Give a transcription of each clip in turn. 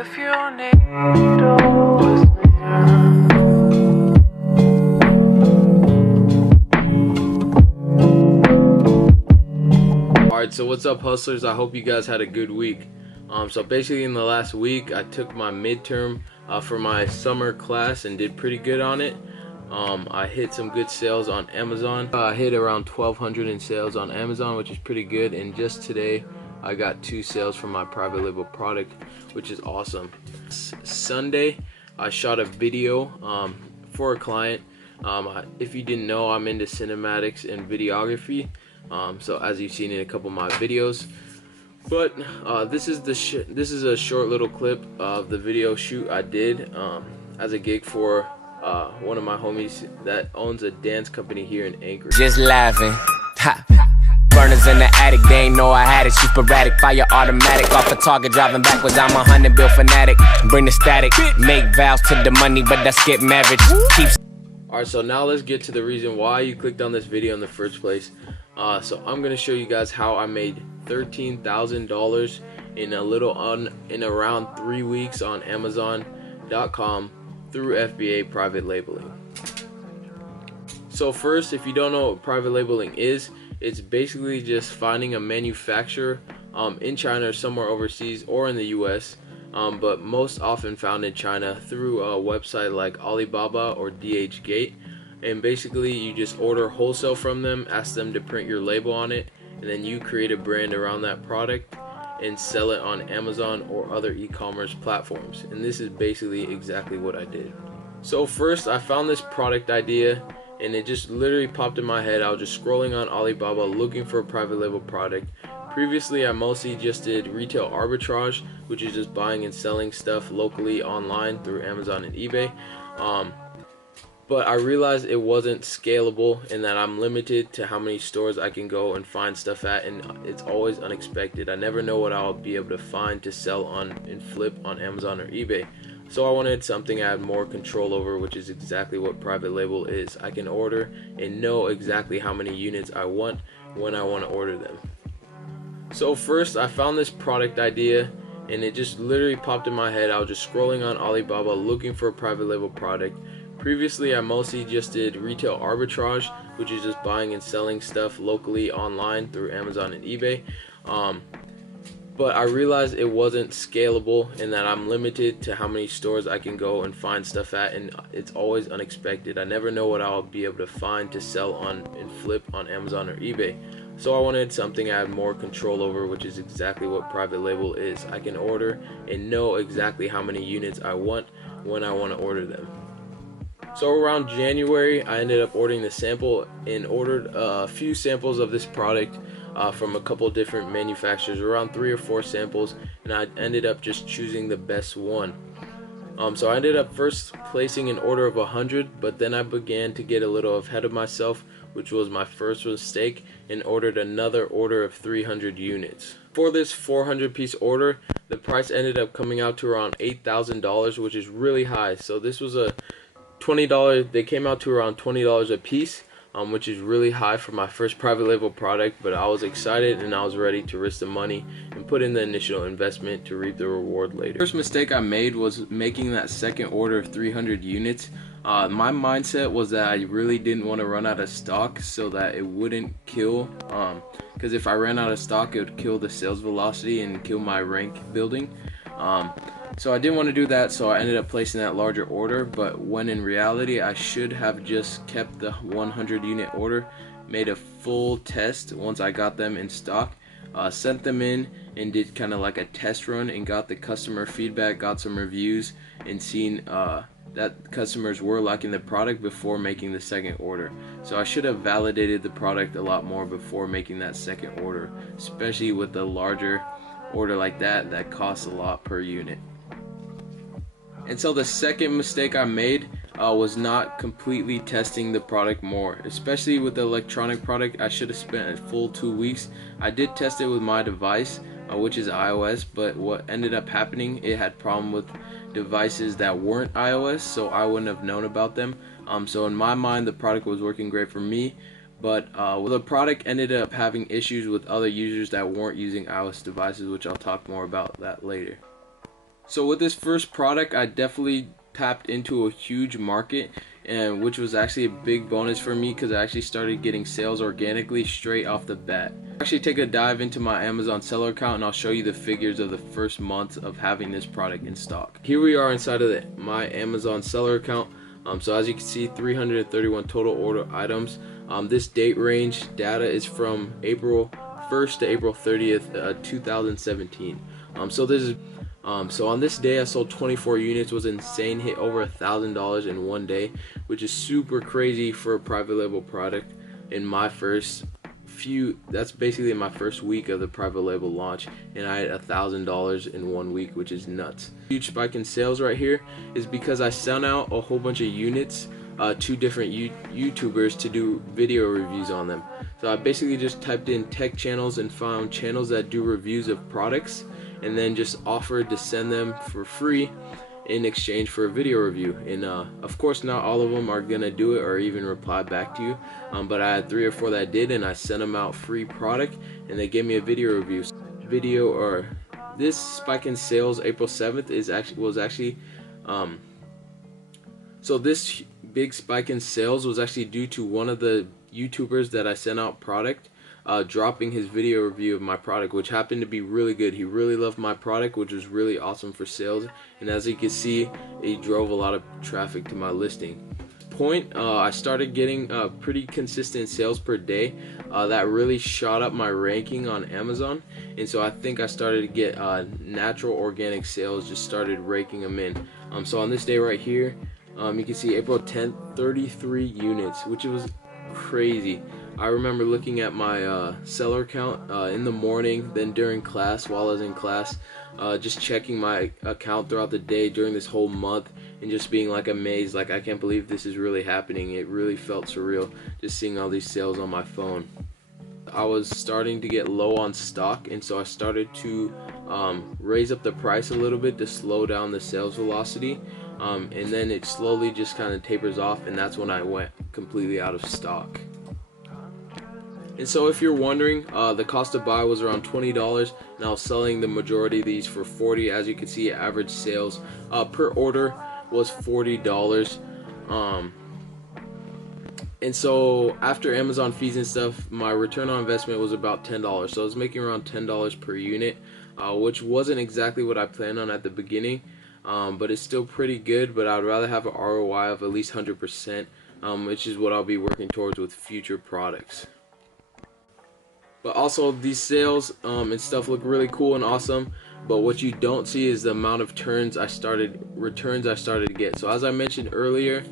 If your needle is near. Alright, so what's up, hustlers? I hope you guys had a good week. So basically in the last week I took my midterm for my summer class and did pretty good on it. I hit some good sales on Amazon. I hit around 1,200 in sales on Amazon, which is pretty good, and just today I got 2 sales from my private label product, which is awesome. Sunday I shot a video for a client. If you didn't know, I'm into cinematics and videography, so as you've seen in a couple of my videos. But this is a short little clip of the video shoot I did as a gig for one of my homies that owns a dance company here in Anchorage. Just laughing. Ha. Burners in the attic, they ain't know I had it. Shoot sporadic, fire automatic, off the target, driving backwards. I'm a 100 bill fanatic. Bring the static, make vows to the money, but that's get marriage. Alright, so now let's get to the reason why you clicked on this video in the first place. So I'm gonna show you guys how I made $13,000 in around 3 weeks on Amazon.com through FBA private labeling. So first, if you don't know what private labeling is, it's basically just finding a manufacturer in China or somewhere overseas or in the US, but most often found in China through a website like Alibaba or DHgate. And basically you just order wholesale from them, ask them to print your label on it, and then you create a brand around that product and sell it on Amazon or other e-commerce platforms. And this is basically exactly what I did. So first I found this product idea and it just literally popped in my head. I was just scrolling on Alibaba looking for a private label product. Previously I mostly just did retail arbitrage, which is just buying and selling stuff locally online through Amazon and eBay. But I realized it wasn't scalable and that I'm limited to how many stores I can go and find stuff at, and it's always unexpected. I never know what I'll be able to find to sell on and flip on Amazon or eBay. So I wanted something I had more control over, which is exactly what private label is. I can order and know exactly how many units I want when I want to order them. So first I found this product idea and it just literally popped in my head. I was just scrolling on Alibaba looking for a private label product. Previously I mostly just did retail arbitrage, which is just buying and selling stuff locally online through Amazon and eBay. But I realized it wasn't scalable and that I'm limited to how many stores I can go and find stuff at, and it's always unexpected. I never know what I'll be able to find to sell on and flip on Amazon or eBay. So I wanted something I had more control over, which is exactly what private label is. I can order and know exactly how many units I want when I want to order them. So around January I ended up ordering the sample and ordered a few samples of this product from a couple different manufacturers, around 3 or 4 samples, and I ended up just choosing the best one. So I ended up first placing an order of 100, but then I began to get a little ahead of myself, which was my first mistake, and ordered another order of 300 units. For this 400 piece order, the price ended up coming out to around $8,000, which is really high. So this was a $20, they came out to around $20 a piece, which is really high for my first private label product, but I was excited and I was ready to risk the money and put in the initial investment to reap the reward later. First mistake I made was making that second order of 300 units. My mindset was that I really didn't want to run out of stock so that it wouldn't kill, because if I ran out of stock it would kill the sales velocity and kill my rank building. So I didn't want to do that, so I ended up placing that larger order, but when in reality I should have just kept the 100 unit order, made a full test once I got them in stock, sent them in and did kind of like a test run and got the customer feedback, got some reviews, and seen that customers were liking the product before making the second order. So I should have validated the product a lot more before making that second order, especially with a larger order like that costs a lot per unit. And so the second mistake I made was not completely testing the product more, especially with the electronic product. I should have spent a full 2 weeks. I did test it with my device, which is iOS, but what ended up happening, it had problem with devices that weren't iOS, so I wouldn't have known about them. So in my mind the product was working great for me, but the product ended up having issues with other users that weren't using iOS devices, which I'll talk more about that later. So with this first product, I definitely tapped into a huge market, and which was actually a big bonus for me because I actually started getting sales organically straight off the bat. I'll actually take a dive into my Amazon seller account, and I'll show you the figures of the first month of having this product in stock. Here we are inside of my Amazon seller account. So as you can see, 331 total order items. This date range data is from April 1st to April 30th, 2017. So on this day I sold 24 units, was insane, hit over $1,000 in one day, which is super crazy for a private label product. In my first that's basically my first week of the private label launch, and I had $1,000 in 1 week, which is nuts. Huge spike in sales right here is because I sent out a whole bunch of units to different YouTubers to do video reviews on them. So I basically just typed in tech channels and found channels that do reviews of products, and then just offered to send them for free in exchange for a video review. And of course not all of them are gonna do it or even reply back to you, but I had 3 or 4 that did, and I sent them out free product and they gave me a video review. This spike in sales April 7th was actually so this big spike in sales was actually due to one of the YouTubers that I sent out product dropping his video review of my product, which happened to be really good. He really loved my product, which was really awesome for sales, and as you can see, it drove a lot of traffic to my listing. I started getting pretty consistent sales per day. That really shot up my ranking on Amazon, and so I think I started to get natural organic sales, just started raking them in. So on this day right here, you can see April 10th, 33 units, which was crazy. I remember looking at my seller count in the morning, then during class, while I was in class, just checking my account throughout the day during this whole month, and just being like amazed, like I can't believe this is really happening. It really felt surreal just seeing all these sales on my phone. I was starting to get low on stock, and so I started to raise up the price a little bit to slow down the sales velocity, and then it slowly just kind of tapers off, and that's when I went completely out of stock. And so if you're wondering, the cost to buy was around $20, and I was selling the majority of these for $40. As you can see, average sales per order was $40. And so after Amazon fees and stuff, my return on investment was about $10. So I was making around $10 per unit, which wasn't exactly what I planned on at the beginning, but it's still pretty good. But I'd rather have an ROI of at least 100%, which is what I'll be working towards with future products. But also these sales and stuff look really cool and awesome, but what you don't see is the amount of returns I started to get. So as I mentioned earlier,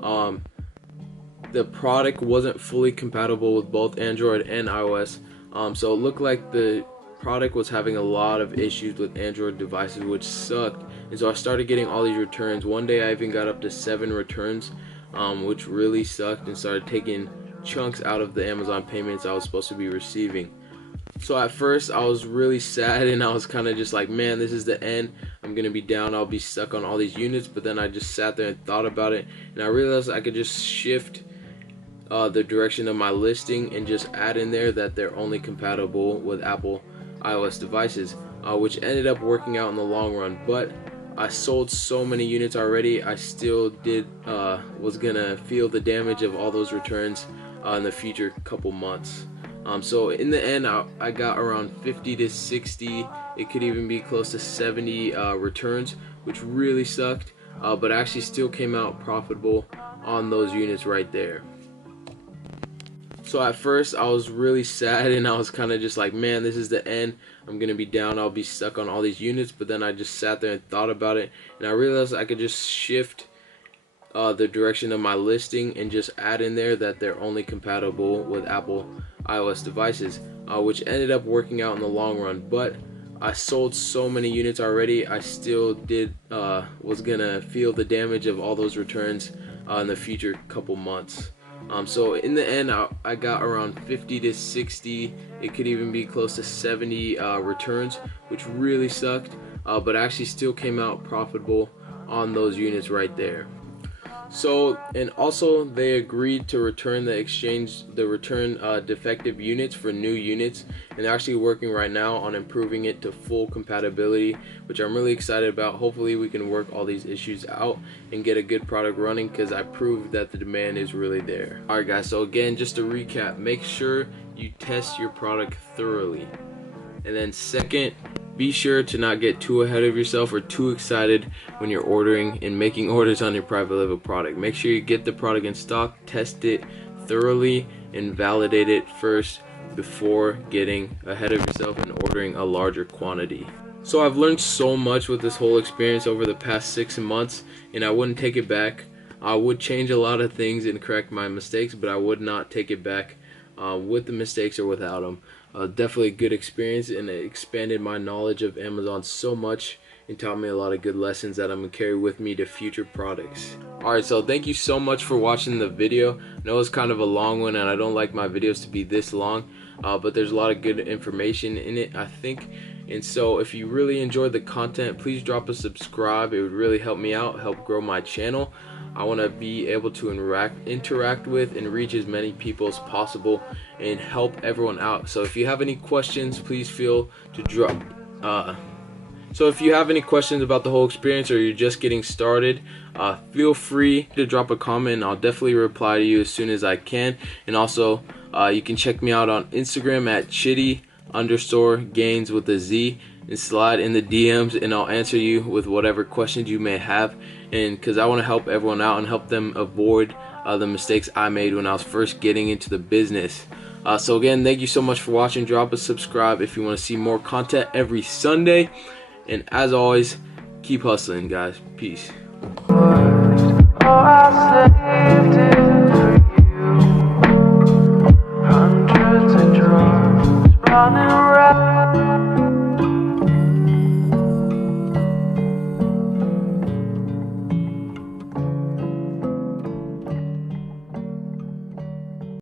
the product wasn't fully compatible with both Android and iOS, so it looked like the product was having a lot of issues with Android devices, which sucked. And so I started getting all these returns. One day I even got up to 7 returns, which really sucked, and started taking chunks out of the Amazon payments I was supposed to be receiving. So at first I was really sad, and I was kind of just like, man, this is the end. I'm gonna be down, I'll be stuck on all these units. But then I just sat there and thought about it, and I realized I could just shift the direction of my listing and just add in there that they're only compatible with Apple iOS devices, which ended up working out in the long run. But I sold so many units already, I still was gonna feel the damage of all those returns in the future couple months. So in the end, I got around 50 to 60, it could even be close to 70 returns, which really sucked, but I actually still came out profitable on those units right there. So at first I was really sad, and I was kind of just like, man, this is the end. I'm gonna be down, I'll be stuck on all these units. But then I just sat there and thought about it, and I realized I could just shift the direction of my listing and just add in there that they're only compatible with Apple iOS devices, which ended up working out in the long run. But I sold so many units already, I still was gonna feel the damage of all those returns in the future couple months. So in the end, I got around 50 to 60, it could even be close to 70 returns, which really sucked, but I actually still came out profitable on those units right there. So, and also they agreed to return defective units for new units, and they're actually working right now on improving it to full compatibility, which I'm really excited about. Hopefully we can work all these issues out and get a good product running, because I proved that the demand is really there. Alright guys, so again, just to recap, make sure you test your product thoroughly. And then second, be sure to not get too ahead of yourself or too excited when you're ordering and making orders on your private label product. Make sure you get the product in stock, test it thoroughly, and validate it first before getting ahead of yourself and ordering a larger quantity. So I've learned so much with this whole experience over the past 6 months, and I wouldn't take it back. I would change a lot of things and correct my mistakes, but I would not take it back with the mistakes or without them. Definitely a good experience, and it expanded my knowledge of Amazon so much and taught me a lot of good lessons that I'm going to carry with me to future products. Alright, so thank you so much for watching the video. I know it's kind of a long one, and I don't like my videos to be this long, but there's a lot of good information in it, I think. And so if you really enjoyed the content, please drop a subscribe. It would really help me out, help grow my channel. I want to be able to interact with and reach as many people as possible and help everyone out. So if you have any questions, please feel to drop. So if you have any questions about the whole experience, or you're just getting started, feel free to drop a comment, and I'll definitely reply to you as soon as I can. And also, you can check me out on Instagram at chitty_gains with a Z, and slide in the DMs, and I'll answer you with whatever questions you may have. And because I want to help everyone out and help them avoid the mistakes I made when I was first getting into the business. So again, thank you so much for watching. Drop a subscribe if you want to see more content every Sunday. And as always, keep hustling, guys. Peace. Oh, I saved it.